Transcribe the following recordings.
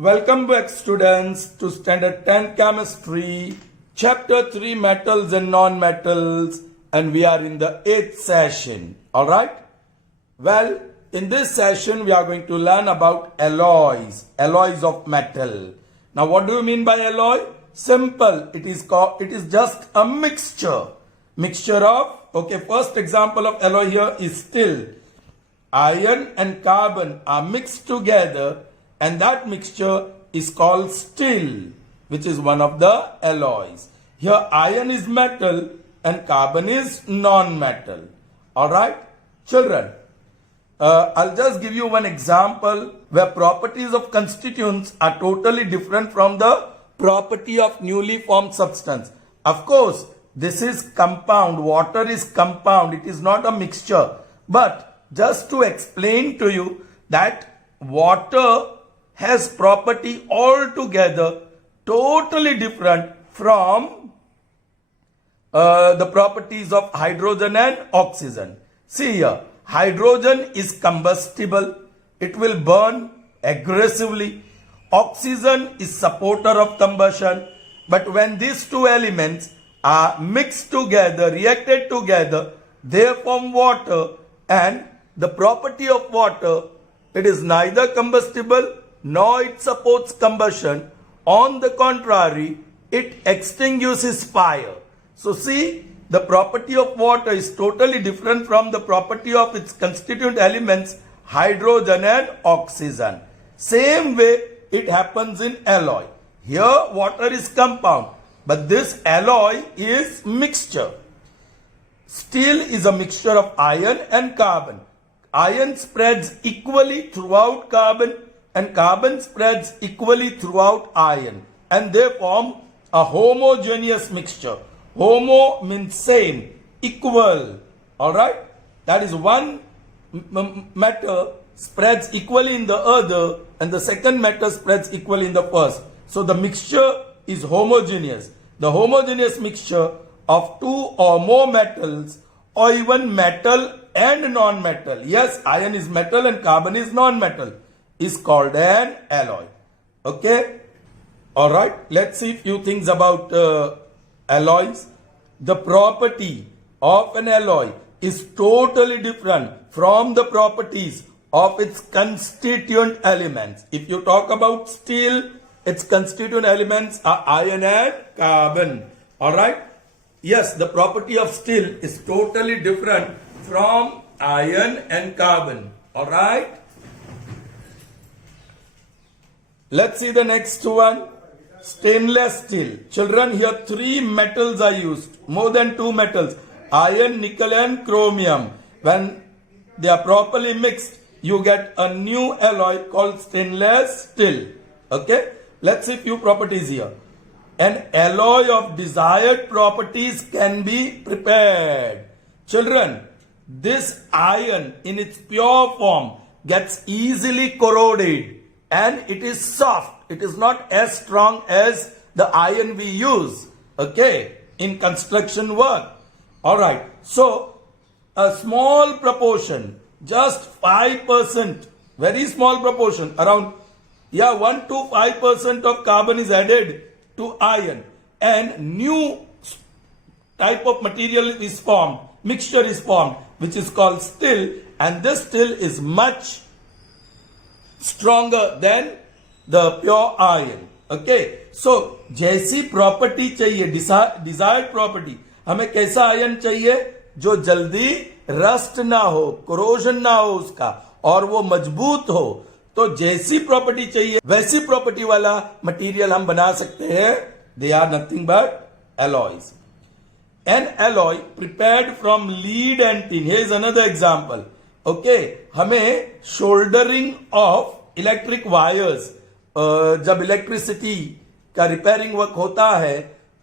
Welcome back students to standard 10 chemistry, chapter 3 metals and non-metals, and we are in the 8th session. Alright? Well, in this session we are going to learn about alloys of metal. Now what do you mean by alloy? Simple. It is just a mixture of, first example of alloy here is steel. Iron and carbon are mixed together, and that mixture is called steel, which is one of the alloys. Here iron is metal and carbon is non-metal. Alright? Children, I'll just give you one example where properties of constituents are totally different from the property of newly formed substance. Of course, this is compound. Water is compound. It is not a mixture. But just to explain to you that water has property altogether totally different from the properties of hydrogen and oxygen. See here, hydrogen is combustible. It will burn aggressively. Oxygen is supporter of combustion. But when these two elements are mixed together, reacted together, they form water, and the property of water, it is neither combustible nor it supports combustion. On the contrary, it extinguishes fire. So see, the property of water is totally different from the property of its constituent elements, hydrogen and oxygen. Same way it happens in alloy. Here water is compound, but this alloy is mixture. Steel is a mixture of iron and carbon. Iron spreads equally throughout carbon, and carbon spreads equally throughout iron, and they form a homogeneous mixture. Homo means same, equal. Alright? That is one matter spreads equally in the other, and the second matter spreads equally in the first. So the mixture is homogeneous. The homogeneous mixture of two or more metals, or even metal and non-metal. Yes, iron is metal and carbon is non-metal, is called an alloy. Okay? Alright, let's see a few things about alloys. The property of an alloy is totally different from the properties of its constituent elements. If you talk about steel, its constituent elements are iron and carbon. Alright? Yes, the property of steel is totally different from iron and carbon. Alright? Let's see the next one. Stainless steel. Children, here three metals are used. More than two metals. Iron, nickel and chromium. When they are properly mixed, you get a new alloy called stainless steel. Okay? Let's see few properties here. An alloy of desired properties can be prepared. Children, this iron in its pure form gets easily corroded, and it is soft. It is not as strong as the iron we use, okay, in construction work. Alright, so a small proportion, just 5%, very small proportion, around 1 to 5% of carbon is added to iron, and new type of material is formed, mixture is formed, which is called steel, and this steel is much stronger than the pure iron. Okay, so जैसी property चाहिए, desired property, हमें कैसा ion चाहिए जो जल्दी rust ना हो, corrosion ना हो उसका, और वो मजबूत हो. तो जैसी प्रॉपर्टी चाहिए वैसी प्रॉपर्टी वाला मटेरियल हम बना सकते हैं. They are nothing but alloys. An alloy prepared from lead and tin. Here is another example. Okay, हमें शोल्डरिंग ऑफ इलेक्ट्रिक वायर्स, जब इलेक्ट्रिसिटी का रिपेयरिंग वर्क होता है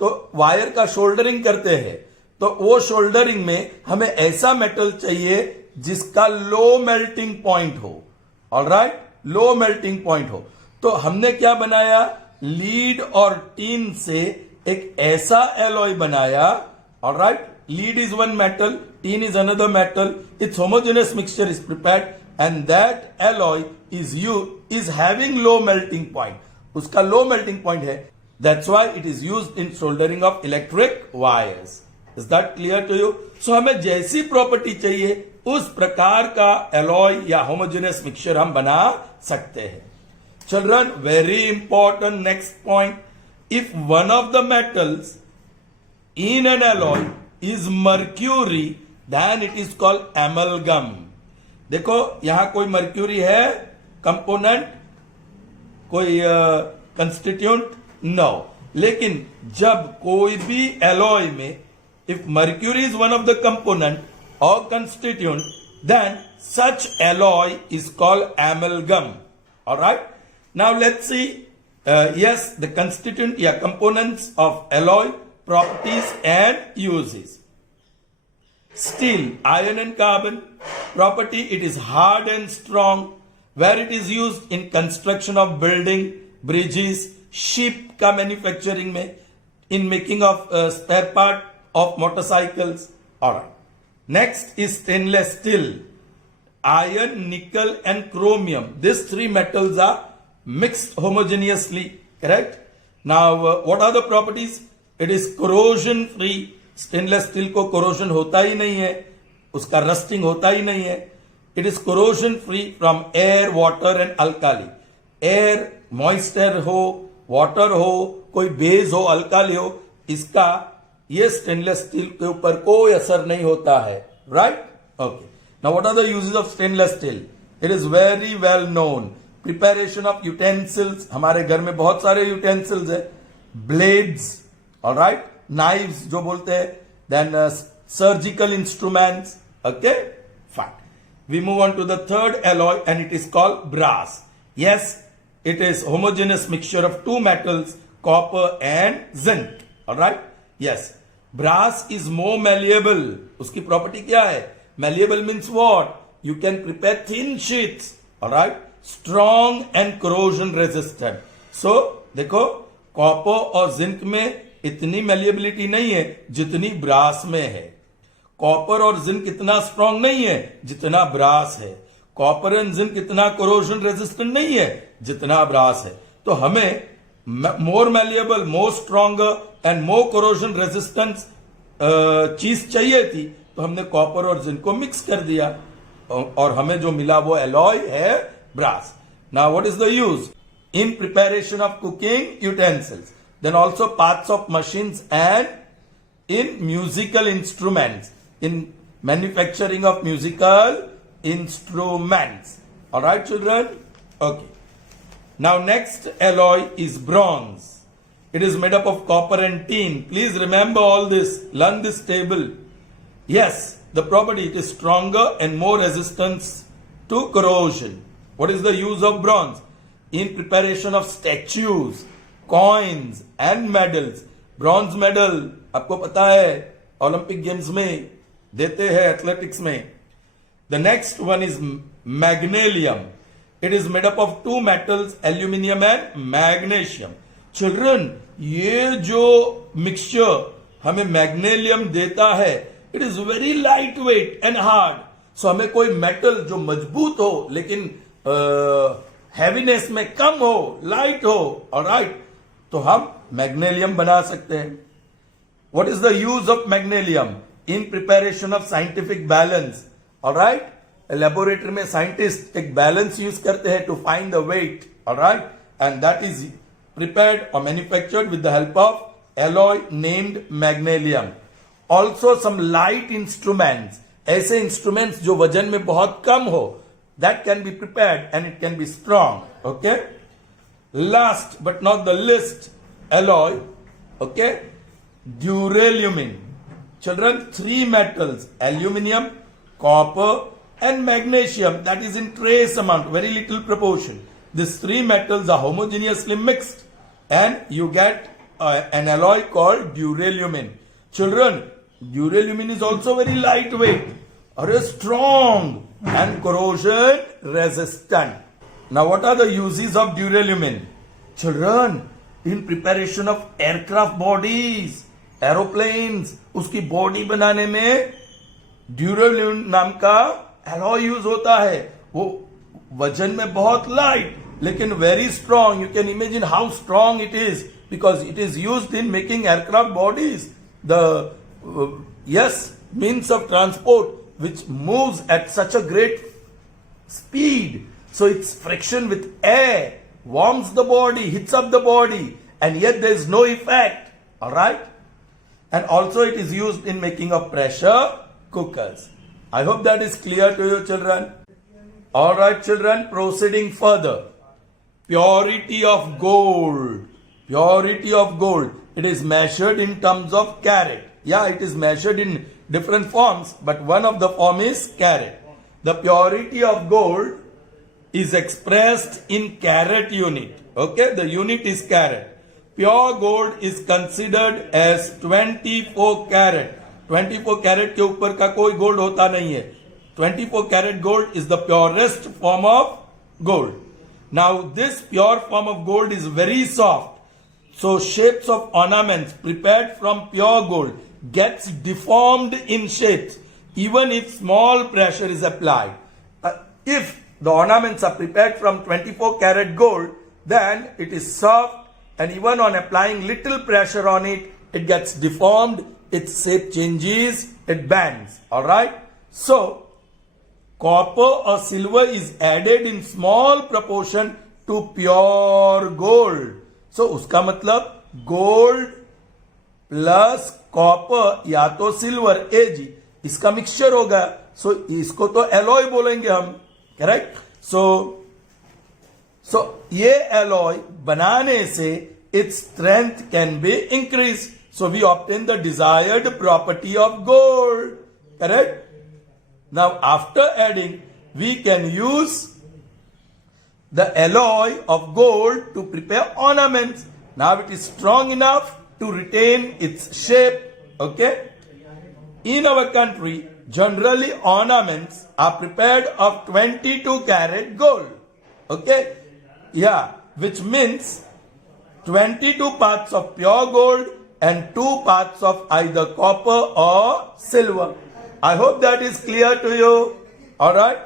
तो वायर का शोल्डरिंग करते हैं. तो वो शोल्डरिंग में हमें ऐसा मेटल चाहिए जिसका लो मेल्टिंग पॉइंट हो. ऑलराइट, लो मेल्टिंग पॉइंट हो. तो हमने क्या बनाया, लीड और टीन से एक ऐसा एलॉय बनाया. Alright, lead is one metal, tin is another metal. Its homogeneous mixture is prepared and that alloy is having low melting point. उसका low melting point है. That's why it is used in soldering of electric wires. Is that clear to you? So हमें जैसी property चाहिए उस प्रकार का alloy या homogeneous mixture हम बना सकते हैं. Children, very important next point. If one of the metals in an alloy is mercury, then it is called amalgam. देखो यहां कोई मर्क्यूरी है कंपोनेंट, कोई कंस्टिट्यूंट नो, लेकिन जब कोई भी एलॉय में if mercury is one of the component और constituent, then such alloy is called amalgam. Alright, now let's see yes, the constituent या components of alloy, properties and uses. Steel, iron and carbon. Property, it is hard and strong, where it is used in construction of building, bridges, ship का manufacturing में, in making of spare part of motorcycles. Alright. Next is stainless steel. Iron, nickel and chromium. These three metals are mixed homogeneously, correct? Now, what are the properties? It is corrosion free. Stainless steel को corrosion होता ही नहीं है, उसका rusting होता ही नहीं है. It is corrosion free from air, water and alkali. Air, moisture हो, water हो, कोई बेस हो, अल्काली हो, इसका ये स्टेनलेस स्टील के ऊपर कोई असर नहीं होता है. Right? Okay. Now what are the uses of stainless steel? It is very well known. Preparation of utensils, हमारे घर में बहुत सारे यूटेंसिल्स है. ब्लेड्स, ऑलराइट, knives जो बोलते हैं, then surgical instruments. Okay, fine. We move on to the third alloy and it is called brass. Yes, it is homogeneous mixture of two metals, copper and zinc. All right. Yes, brass is more malleable. उसकी property क्या है? Malleable means what? You can prepare thin sheets. All right. Strong and corrosion resistant. So देखो, copper और zinc में इतनी malleability नहीं है जितनी ब्रास में है. कॉपर और जिंक इतना स्ट्रांग नहीं है जितना ब्रास है. कॉपर एंड जिंक इतना कोरोजन रेजिस्टेंट नहीं है जितना ब्रास है. तो हमें more malleable, more stronger and more corrosion resistance चीज चाहिए थी, तो हमने कॉपर और जिंक को मिक्स कर दिया और हमें जो मिला वो एलॉय है brass. Now what is the use? In preparation of cooking utensils, then also parts of machines and in musical instruments, in manufacturing of musical instruments. All right, children? Okay. Now next alloy is bronze. It is made up of copper and tin. Please remember all this. Learn this table. Yes, the property, it is stronger and more resistance to corrosion. What is the use of bronze? In preparation of statues, coins and medals. Bronze medal आपको पता है Olympic games में देते हैं, athletics में. The next one is magnalium. It is made up of two metals, aluminium and magnesium. Children, ये जो mixture हमें मैग्नेलियम देता है, it is very light weight and hard. So हमें कोई मेटल जो मजबूत हो लेकिन हैवीनेस में कम हो, लाइट हो, ऑलराइट, तो हम मैग्नेलियम बना सकते हैं. What is the use of magnalium? In preparation of scientific balance. Alright, laboratory में साइंटिस्ट एक बैलेंस यूज करते हैं to find the weight. Alright, and that is prepared or manufactured with the help of alloy named magnesium. Also some light instruments, ऐसे instruments जो वजन में बहुत कम हो, that can be prepared and it can be strong. Okay. Last but not the least alloy, okay, duralumin. Children, three metals, aluminium, copper and magnesium, that is in trace amount, very little proportion. These three metals are homogeneously mixed and you get an alloy called duralumin. Children, duralumin is also very lightweight or strong and corrosion resistant. Now what are the uses of duralumin? Children, in preparation of aircraft bodies, aeroplanes, उसकी body बनाने में ड्यूरेलिन नाम का alloy use होता है वो वजन में बहुत लाइट लेकिन very strong. You can imagine how strong it is because it is used in making aircraft bodies. The means of transport which moves at such a great speed. So its friction with air warms the body, hits up the body, and yet there is no effect. All right? And also it is used in making of pressure cookers. I hope that is clear to you, children. All right, children, proceeding further. Purity of gold. Purity of gold. It is measured in terms of carat. Yeah, it is measured in different forms, but one of the form is carat. The purity of gold is expressed in carat unit. Okay, the unit is carat. Pure gold is considered as 24 carat. 24 carat के ऊपर का कोई gold होता नहीं है. 24 carat gold is the purest form of gold. Now this pure form of gold is very soft. So shapes of ornaments prepared from pure gold gets deformed in shapes even if small pressure is applied. If the ornaments are prepared from 24 karat gold, then it is soft and even on applying little pressure on it, it gets deformed, its shape changes, it bends. Alright? So, copper or silver is added in small proportion to pure gold. So उसका मतलब gold plus copper या तो silver Ag इसका mixture होगा. सो इसको तो alloy बोलेंगे हम. करेक्ट. सो ये एलॉय बनाने से its strength can be increase. So we obtain the desired property of gold. Correct. Now after adding we can use the alloy of gold to prepare ornaments. Now it is strong enough to retain its shape. Okay. In our country, generally ornaments are prepared of 22 karat gold. Okay. Yeah. Which means 22 parts of pure gold and 2 parts of either copper or silver. I hope that is clear to you. Alright.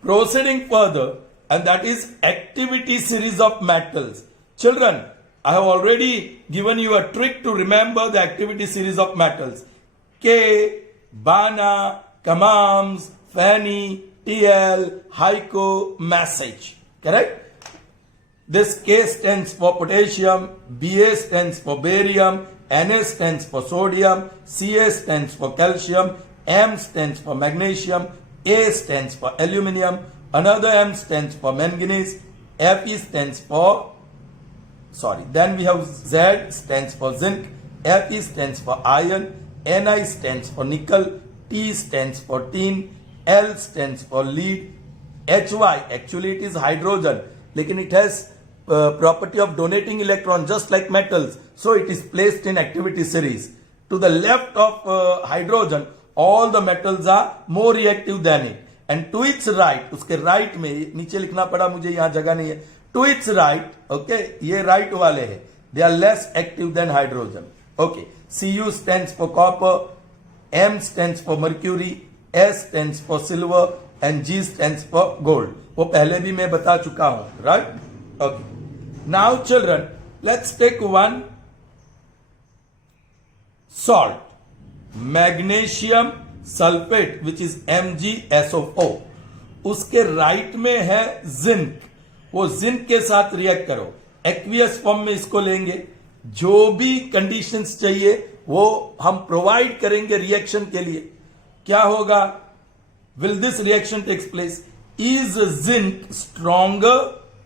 Proceeding further. And that is activity series of metals. Children, I have already given you a trick to remember the activity series of metals. K, Bana, Kamams, Fanny, TL, Heiko, Message. Correct? This K stands for potassium, Ba stands for barium, Na stands for sodium, Ca stands for calcium, M stands for magnesium, A stands for aluminium, another M stands for manganese, Fe stands for, then we have Z stands for zinc, Fe stands for iron, Ni stands for nickel, T stands for tin, L stands for lead, Hy, actually it is hydrogen, lekin it has property of donating electron just like metals, so it is placed in activity series. To the left of hydrogen, all the metals are more reactive than it. And to its right, उसके right में नीचे लिखना पड़ा मुझे यहाँ जगह नहीं है. To its right, okay, ये right वाले हैं. They are less active than hydrogen. Okay, Cu stands for copper, M stands for mercury, S stands for silver, and G stands for gold. वो पहले भी मैं बता चुका हूँ, right? Okay. Now, children, let's take one salt, magnesium sulphate which is MgSO4. उसके right में है जिंक. वो जिंक के साथ रिएक्ट करो. एक्वियस फॉर्म में इसको लेंगे. जो भी कंडीशंस चाहिए वो हम प्रोवाइड करेंगे रिएक्शन के लिए. क्या होगा? Will this reaction takes place? Is zinc stronger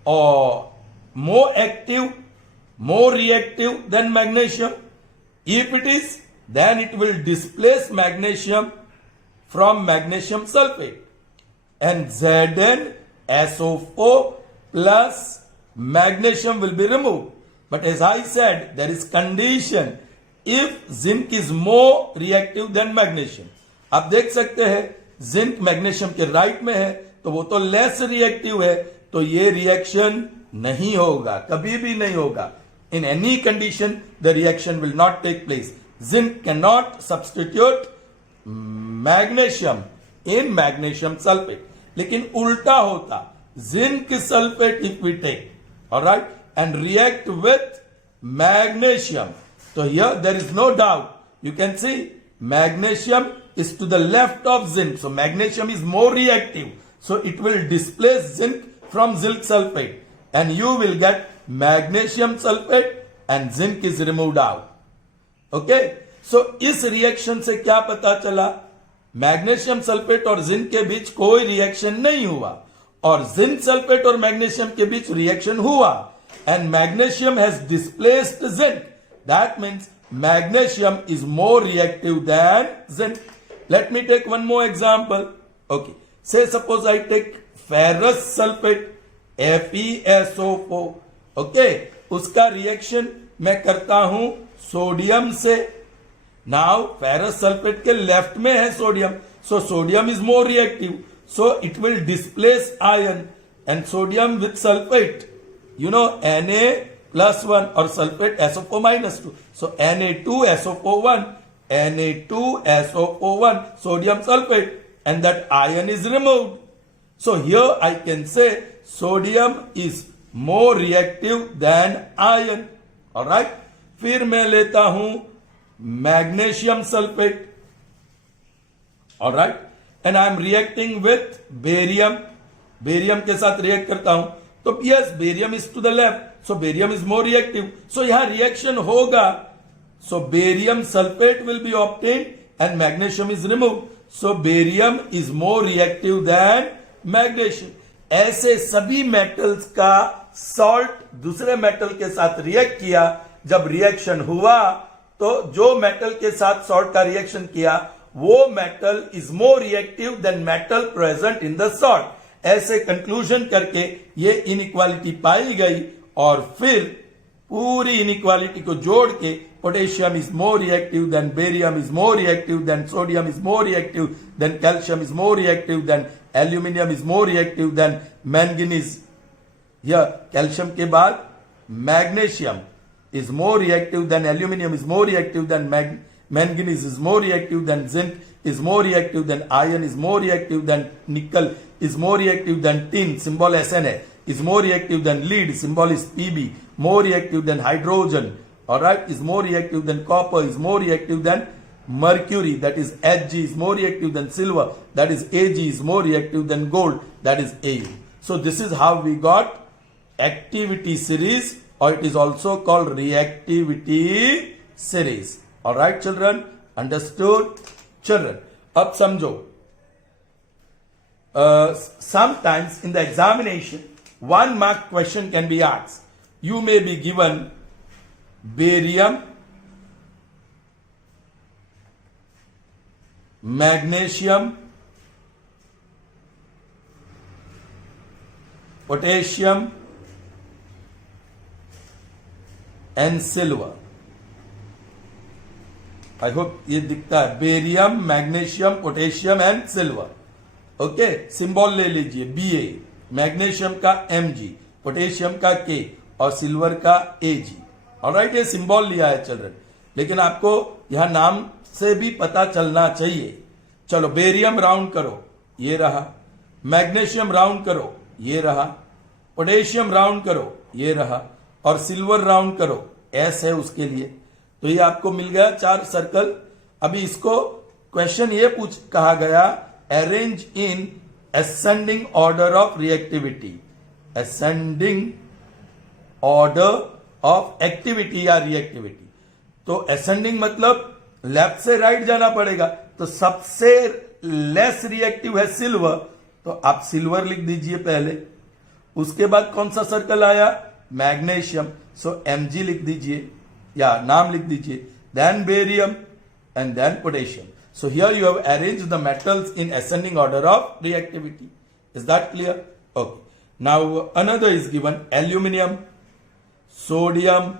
और more active, more reactive than magnesium? If it is, then it will displace magnesium from magnesium sulfate, and ZnSO4 plus magnesium will be removed. But as I said, there is condition if zinc is more reactive than magnesium. आप देख सकते हैं zinc magnesium के right में है तो वो तो लेस रिएक्टिव है, तो ये रिएक्शन नहीं होगा, कभी भी नहीं होगा. In any condition the reaction will not take place. Zinc cannot substitute magnesium in magnesium sulfate. लेकिन उल्टा होता, zinc sulphate if we take, alright, and react with magnesium. तो here there is no doubt, you can see magnesium is to the left of zinc, so magnesium is more reactive, so it will displace zinc from zinc sulfate and you will get magnesium sulfate and zinc is removed out. Okay, so इस reaction से क्या पता चला, magnesium sulphate और zinc के बीच कोई reaction नहीं हुआ और जिंक सल्फेट और मैग्नीशियम के बीच रिएक्शन हुआ and magnesium has displaced zinc. That means magnesium is more reactive than zinc. Let me take one more example. Okay, say suppose I take ferrous sulfate, FeSO4. Okay, उसका reaction मैं करता हूं sodium से. Now ferrous sulphate के left में है sodium, so sodium is more reactive, so it will displace ion and sodium with sulphate, you know, Na+1 or sulfate SO4 -2. So Na2SO4 1, Na2SO4 1, sodium sulfate, and that ion is removed. So here I can say sodium is more reactive than iron. Alright? फिर मैं लेता हूं magnesium sulphate. Alright? And I am reacting with barium. Barium के साथ react करता हूं तो yes, barium is to the left, so barium is more reactive, so यहां रिएक्शन होगा, so barium sulphate will be obtained and magnesium is removed, so barium is more reactive than magnesium. ऐसे सभी metals का salt दूसरे metal के साथ react किया, जब रिएक्शन हुआ तो जो मेटल के साथ सॉल्ट का रिएक्शन किया वो metal is more reactive then metal present in the salt. ऐसे कंक्लूजन करके ये इनइक्वालिटी पाई गई और फिर पूरी इनइक्वालिटी को जोड़ के potassium is more reactive then barium is more reactive then sodium is more reactive then calcium is more reactive then aluminium is more reactive then manganese. यह कैल्शियम के बाद magnesium is more reactive than aluminum, is more reactive than manganese, is more reactive than zinc, is more reactive than iron, is more reactive than nickel, is more reactive than tin, symbol Sna, is more reactive than lead, symbol is Pb, more reactive than hydrogen, alright, is more reactive than copper, is more reactive than mercury, that is Hg, is more reactive than silver, that is Ag, is more reactive than gold, that is Au. So this is how we got activity series, or it is also called reactivity series. Alright children, understood? Children, अब समझो, sometimes in the examination 1 mark question can be asked. You may be given barium, magnesium, potassium and silver. I hope ये दिखता है, barium, magnesium, potassium and silver. Okay, symbol ले लीजिए Ba, magnesium का Mg, potassium का K और silver का Ag. Alright, ये सिंबल लिया है चिल्ड्रन, लेकिन आपको यह नाम से भी पता चलना चाहिए. चलो, बेरियम राउंड करो, ये रहा. मैग्नीशियम राउंड करो, ये रहा. पोटेशियम राउंड करो, ये रहा. और सिल्वर राउंड करो, एस है उसके लिए. तो ये आपको मिल गया 4 सर्कल. अभी इसको क्वेश्चन ये कहा गया, arrange in ascending order of reactivity. Ascending order of activity या रिएक्टिविटी. तो असेंडिंग मतलब लेफ्ट से राइट जाना पड़ेगा. तो सबसे लेस रिएक्टिव है सिल्वर, तो आप सिल्वर लिख दीजिए पहले. उसके बाद कौन सा सर्कल आया, मैग्नीशियम, सो Mg लिख दीजिए या नाम लिख दीजिए. Then barium and then potassium. So here you have arrange the metals in ascending order of reactivity. Is that clear? Okay. Now another is given aluminium, sodium,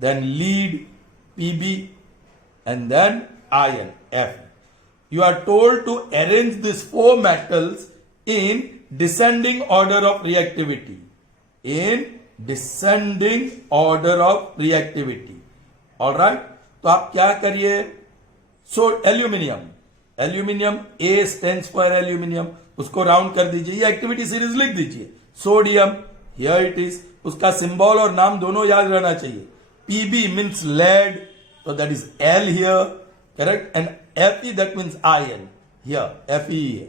then lead Pb and then iron F. You are told to arrange these 4 metals in descending order of reactivity. In descending order of reactivity. All right. तो आप क्या करिए, so aluminium, aluminium, A stands for aluminium, उसको round कर दीजिए, ये activity series लिख दीजिए. सोडियम, हियर इट इज, उसका सिंबल और नाम दोनों याद रहना चाहिए. पीबी मीन्स लेड, तो that is L here, correct. And Fe that means iron, here Fe है.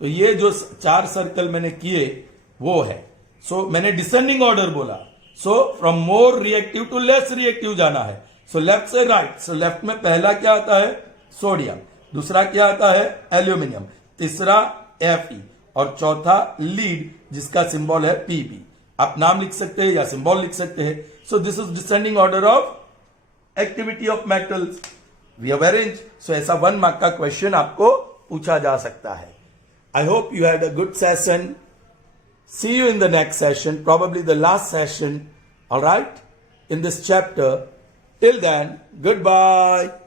तो ये जो 4 सर्कल मैंने किए वो है. सो मैंने डिसेंडिंग ऑर्डर बोला. So from more reactive to less reactive जाना है. सो लेफ्ट से राइट. सो लेफ्ट में पहला क्या आता है? सोडियम. दूसरा क्या आता है? एल्यूमिनियम. तीसरा Fe और चौथा लीड जिसका सिंबल है Pb. आप नाम लिख सकते हैं या सिंबल लिख सकते हैं. So this is descending order of activity of metals. We have arrange. सो ऐसा 1 मार्क का क्वेश्चन आपको पूछा जा सकता है. I hope you had a good session. See you in the next session, probably the last session, all right, in this chapter. Till then, goodbye.